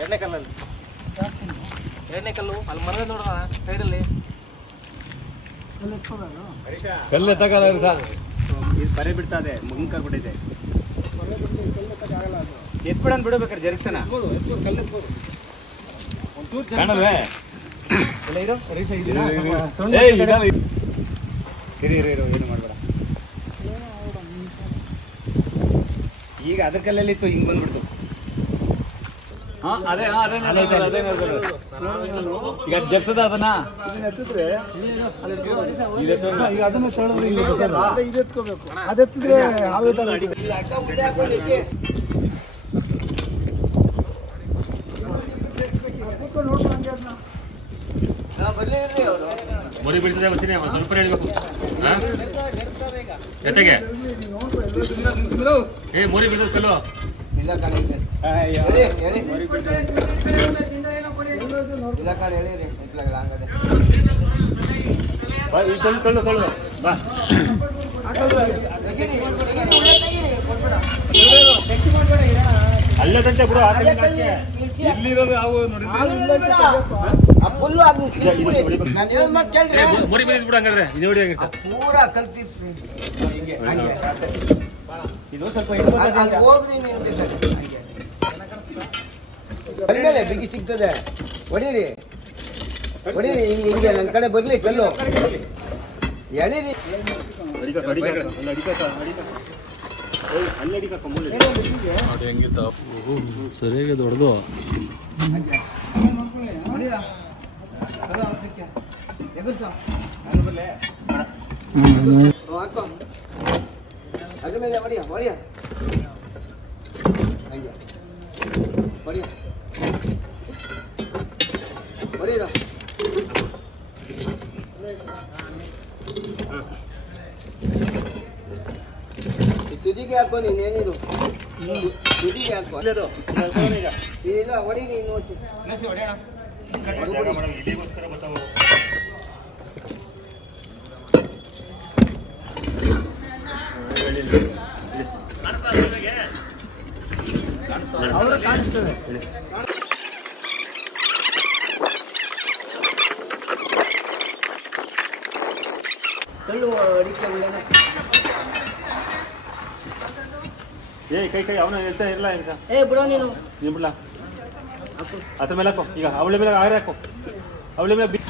ಎರಡನೇ ಕಲ್ಲಲ್ಲಿ. ಎರಡನೇ ಕಲ್ಲು ಅಲ್ಲಿ ಮರದ ನೋಡುವ ಸೈಡಲ್ಲಿ. ಕಲ್ಲು ಎತ್ತಕ್ಕಲ್ಲ ಸರ್ ಇದು ಬರೆ ಬಿಡ್ತಾ ಇದೆ ಬಿಟ್ಟಿದೆ. ಎತ್ಬಿಡನ್ ಬಿಡ್ಬೇಕಾರೆ ಜರ್ಕ್ಷನ ಇಲ್ಲ ಇರೋ? ಹರೀಶ ಏನು ಮಾಡಬೇಡ ಈಗ ಅದ್ರ ಕಲ್ಲಲ್ಲಿ ಇತ್ತು ಹಿಂಗ್ ಬಂದ್ಬಿಡ್ತು ಹಾ, ಅದೇ ಹಾ, ಅದೇ ಅದೇ. ಈಗ ಜರ್ಸದ ಅದನ್ನ ಈಗ ಅದನ್ನು ಸೆಳೆದ್ರೆ ಇಲ್ಲಿ ಬರ್ತಲ್ಲ. ಅದೇ ಮುರಿ ಬೀಳ್ತದೆ ಬರ್ತೀನಿ ಸ್ವಲ್ಪ ಹೇಳ್ಬೇಕು. ಜೊತೆಗೆ? ಏ ಮುರಿ ಬೀಳ್ತದೆ ಕಲ್ಲು ಬಾ, ಈ ಕಲ್ಲು ಕಲ್ಲು ಕಲ್ಲು ಬಾ. ಅಲ್ಲದಂತೆ ಬಿಡು ಆ. ಇಲ್ಲಿರೋದು ಮುರಿ ಬಿಡು ಹಂಗಾದ್ರೆ. ಇದು ನೋಡಿ ಹಂಗೆ ಸರ್ ಪೂರಾ ಕಲ್ತಿತ್ತು ಹಂಗೆ ಇದು ಸ್ವಲ್ಪ ಬಿಗಿ ಸಿಗ್ತದೆ. ಹೊಡೀರಿ. ಹೊಡೀರಿ ಹಿಂಗೆ ಹಿಂಗೆ. ನನ್ನ ಕಡೆ ಬರಲಿ ಕಲ್ಲು ಎಳೀರಿ. ಅಡಿಕ- ಅಡಿಕ- ಅಲ್ಲಿ ಅಡಿಕ- ಅಡಿಕ. ಏಯ್, ಹೆಂಗಿತ್ತ. ಸರಿಯಾಗಿ ದೊಡ್ಡದು ಎಗುರ್ಸು. ಓ, ಹಾಕು ಅದ್ರ ಮೇಲೆ ಹೊಡಿಯ ಹೊಡಿಯ ಹಂಗೆ ಹೊಡಿಯ ಹೊಡೀರ ಈ ತುದಿಗೆ ಹಾಕೋ ನೀನೇನಿರು ತುದಿಗೆ ಹಾಕೋ ಇಲ್ಲಿ ಅದು. ಇಲ್ಲಿ ಅದು ಈಗ. ಇಲ್ಲ ಹೊಡೀರಿ ಇನ್ನು ಹೊತ್ತು. ಇನ್ನೊಂದ್ಸತಿ ಹೊಡೆಯೋಣ. ಜಾಗ ಮಾಡೋದು ಇಲ್ಲಿಗೋಸ್ಕರ ಅವರು ಅವು. ಕಲ್ಲು ಅಡಿಕೆ ಒಳ್ಳೆನ ಏ ಕೈ ಕೈ ಅವನು ಹೇಳ್ತಾ ಇರಲ್ಲ ಈಗ. ಏ ಬಿಡೋ ನೀನು. ನೀನ್ ಬಿಡ್ಲ? ಅದ್ರ ಮೇಲೆ ಹಾಕೋ. ಈಗ ಅವಳ ಮೇಲೆ ಆರೆ ಹಾಕೋ. ಅವಳ ಮೇಲೆ ಬಿ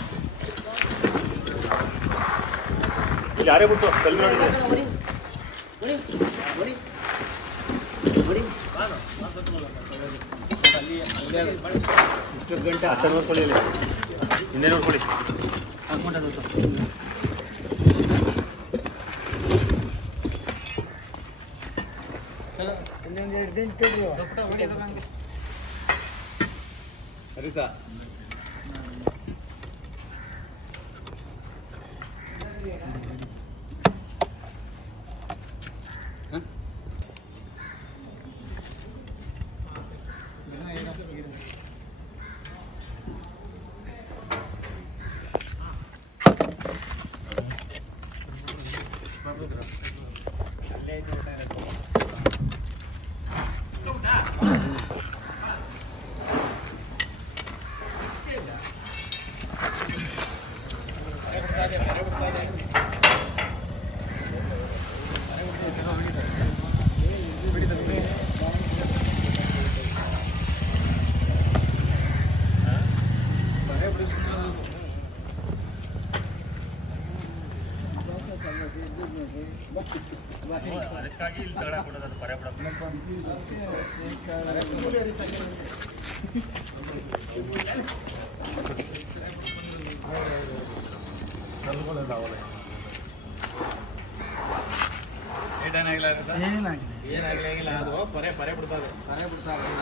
ಇಲ್ಲಿ ಯಾರೇ ಬಿಟ್ಟು ಕಲ್ಲು ನೋಡಿದ್ರೆ ಇಷ್ಟು ಗಂಟೆ ಹತ್ತ ನೋಡ್ಕೊಳ್ಳಿ ಇಲ್ಲಿ ಹಿಂದೆ ನೋಡ್ಕೊಳ್ಳಿ ஹரிசா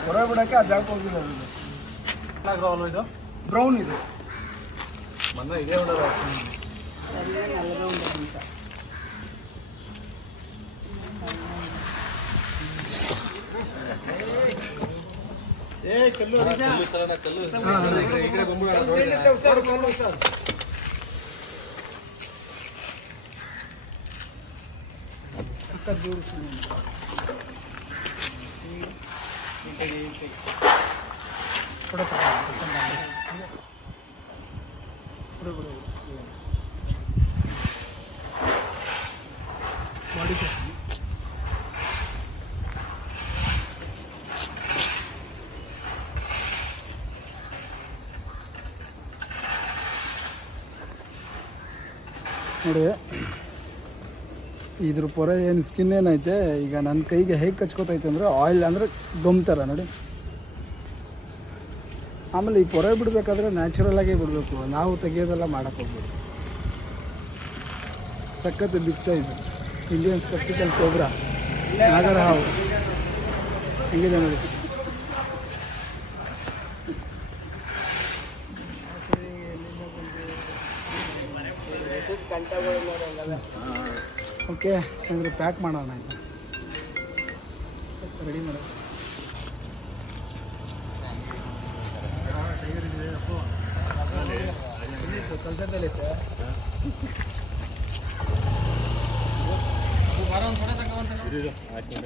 ಹೊರ ಬಿಡಕ್ಕೆ ಆ ಜಾಗ ಹೋಗಿಲ್ಲ ಅವ್ರಿಗೆ. ಇದು ಬ್ರೌನ್ ಇದೆ ಬಂದ್ರೆ ಇದೇ ಉಂಡದ ಏ ಕಲ್ಲು ಹರೀಶ. ನೋಡಿ. ಇದ್ರ ಪೊರೆ ಏನು ಸ್ಕಿನ್ ಏನೈತೆ, ಈಗ ನನ್ನ ಕೈಗೆ ಹೇಗೆ ಕಚ್ಕೋತೈತೆ ಅಂದರೆ ಆಯಿಲ್ ಅಂದರೆ ಗಮ್ತಾರ ನೋಡಿ. ಆಮೇಲೆ ಈ ಪೊರೆ ಬಿಡಬೇಕಾದ್ರೆ ನ್ಯಾಚುರಲಾಗೇ ಬಿಡಬೇಕು. ನಾವು ತೆಗಿಯೋದೆಲ್ಲ ಮಾಡೋಕೆ ಹೋಗ್ಬೋದು ಸಖತ್ big size Indian spectacle cobra ನಾಗರ ಹಾವು ಹೆಂಗಿದೆ ನೋಡಿ ಕಂಟಗಳು ನೋಡಿ ಹಂಗದ ಓಕೆ ಸ್ನೇಹಿತರೆ ಪ್ಯಾಕ್ ಮಾಡೋಣ ಇದು ರೆಡಿ ಮಾಡಿ ಕೆಲಸದಲ್ಲಿತ್ತು ಆಯ್ತು.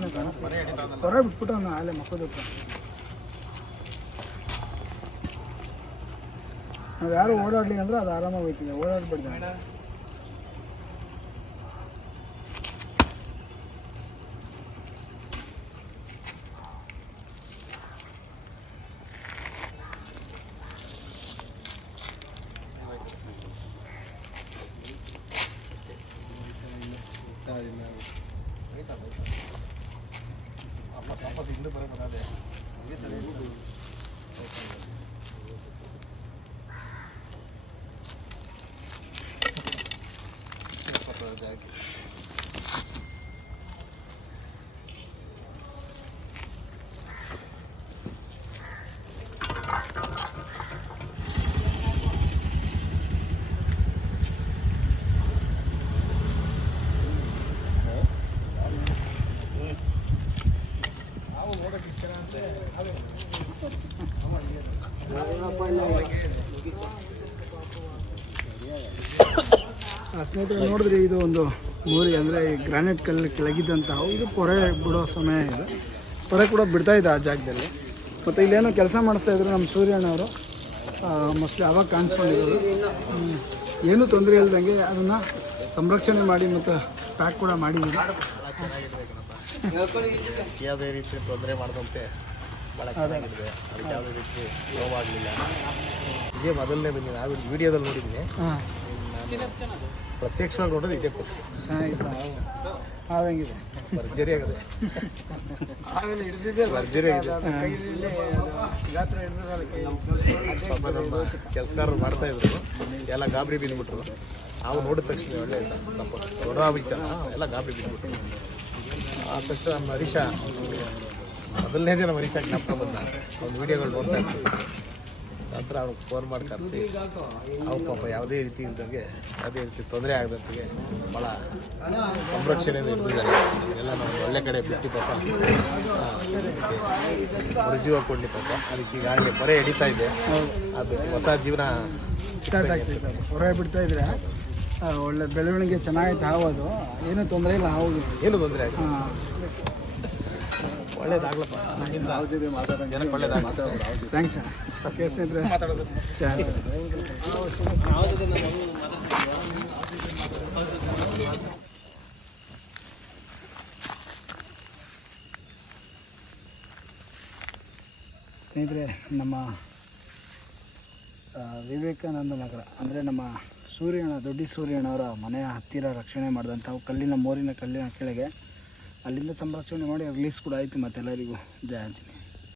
ಕಣ್ಣೇನು ಕಾಣಿಸ್ತಾರೆ ಹೊರ ಬಿಟ್ಬಿಟ್ಟು ಅವನು ಆಲೆ ಮಕ್ಕದಕ್ಕೆ ನಾವು ಯಾರು ಓಡಾಡ್ಲಿ ಅಂದ್ರೆ ಅದು ಆರಾಮಾಗಿ ಹೋಯ್ತಿದೆ. ಓಡಾಡ್ಬಿಡ್ದೆ. ਆਪਾਂ ਸਿੱਧੇ ਪਰੇ ਪਤਾ ਲਿਆ ಸ್ನೇಹಿತರೆ, ನೋಡಿದ್ರೆ ಇದು ಒಂದು ಮೂರಿ, ಅಂದರೆ ಈ ಗ್ರಾನೈಟ್ ಕಲ್ಲು ಕೆಳಗಿದ್ದಂತಹ ಇದು ಪೊರೆ ಬಿಡೋ ಸಮಯ ಇದು. ಪೊರೆ ಕೂಡ ಬಿಡ್ತಾ ಇದೆ ಆ ಜಾಗದಲ್ಲಿ. ಮತ್ತು ಇಲ್ಲೇನೋ ಕೆಲಸ ಮಾಡಿಸ್ತಾ ಇದ್ರು ನಮ್ಮ ಸೂರ್ಯಣ್ಣವರು ಮೋಸ್ಟ್ಲಿ ಅವಾಗ ಕಾಣಿಸ್ಕೊಂಡಿದ್ರು ಏನು ತೊಂದರೆ ಇಲ್ದಂಗೆ ಅದನ್ನು ಸಂರಕ್ಷಣೆ ಮಾಡಿ ಮತ್ತು ಪ್ಯಾಕ್ ಕೂಡ ಮಾಡಿದ್ದೀವಿ. ಯಾವುದೇ ರೀತಿ ತೊಂದರೆ ಮಾಡದಂತೆ. ಭಾಳ ಚೆನ್ನಾಗಿದೆ. ಅದಕ್ಕೆ ಯಾವುದೇ ರೀತಿ ನೋವಾಗಲಿಲ್ಲ. ಇದೇ ಮೊದಲನೇ ನೀನು ನಾವು ವಿಡಿಯೋದಲ್ಲಿ ನೋಡಿದ್ದೀನಿ. ಪ್ರತ್ಯಕ್ಷವಾಗಿ ನೋಡೋದು ಇದೇ ಚೆನ್ನಾಗಿತ್ತು ಹಾವಂಗಿದೆ ಭರ್ಜರಿ ಆಗದೆ. ಭರ್ಜರಿ ಆಗಿದೆ. ಪಾಪ ನಮ್ಮ ಕೆಲಸಗಾರರು ಮಾಡ್ತಾ ಇದ್ರು. ಎಲ್ಲ ಗಾಬರಿ ಬಿದ್ದುಬಿಟ್ರು ನಾವು ನೋಡಿದ ತಕ್ಷಣ ಒಳ್ಳೆ ನಮ್ಮ ದೊಡ್ಡದಾಗಿತ್ತಲ್ಲ ಎಲ್ಲ ಗಾಬರಿ ಬಿದ್ದುಬಿಟ್ರು ಆ ತಕ್ಷಣ ನಮ್ಮ ಹರೀಶ ಮೊದಲನೇದೇ ದಿನ ಹರೀಶ ಜ್ಞಾಪಕ ಬಂದ ಒಂದು ವಿಡಿಯೋಗಳು ನೋಡ್ತಾ ಇರ್ತೀವಿ ನಂತರ ಅವ್ನಿಗೆ ಫೋನ್ ಮಾಡಿ ಕರೆಸಿ. ಅವು ಪಾಪ ಯಾವುದೇ ರೀತಿ ಇಲ್ದಂಗೆ ಯಾವುದೇ ರೀತಿ ತೊಂದರೆ ಆಗದಂತೆ ಭಾಳ ಸಂರಕ್ಷಣೆ ಇರ್ತಿದ್ದಾರೆ ಎಲ್ಲ ನಾವು ಒಳ್ಳೆ ಕಡೆ ಬಿಟ್ಟು ಪಾಪ ಜೀವ ಕೊಡಲಿ ಪಾಪ. ಅದಕ್ಕೆ ಈಗಾಗಲೇ ಬರೆ ಹಿಡಿತಾ ಇದೆ. ಅದು ಹೊಸ ಜೀವನ ಸ್ಟಾರ್ಟ್ ಆಗ್ತಿದೆ. ಹೊರ ಬಿಡ್ತಾ ಇದ್ರೆ ಒಳ್ಳೆ ಬೆಳವಣಿಗೆ ಚೆನ್ನಾಗೈತೆ ಹಾವು ಅದು. ಏನೂ ತೊಂದರೆ ಇಲ್ಲ ಹಾವು. ಏನು ತೊಂದರೆ ಆಗಿದೆ? ಒಳ್ಳೇದಾಗ್ಲಪ್ಪ. ಜನಕ್ಕೆ ಒಳ್ಳೇದಾಗ ಥ್ಯಾಂಕ್ಸ್ ಅಣ್ಣ ಸ್ನೇಹಿತರೆ ಚೆನ್ನಾಗಿ ಸ್ನೇಹಿತರೆ ನಮ್ಮ ವಿವೇಕಾನಂದ ನಗರ ಅಂದರೆ ನಮ್ಮ ಸೂರ್ಯನ ದೊಡ್ಡ ಸೂರ್ಯನವರ ಮನೆಯ ಹತ್ತಿರ ರಕ್ಷಣೆ ಮಾಡಿದಂಥ ಕಲ್ಲಿನ ಮೋರಿನ ಕಲ್ಲಿನ ಕೆಳಗೆ. ಅಲ್ಲಿಂದ ಸಂರಕ್ಷಣೆ ಮಾಡಿ ರಿಲೀಸ್ ಕೂಡ ಆಯಿತು ಮತ್ತೆಲ್ಲರಿಗೂ. ಜಯ ಆಂಜನೇಯ.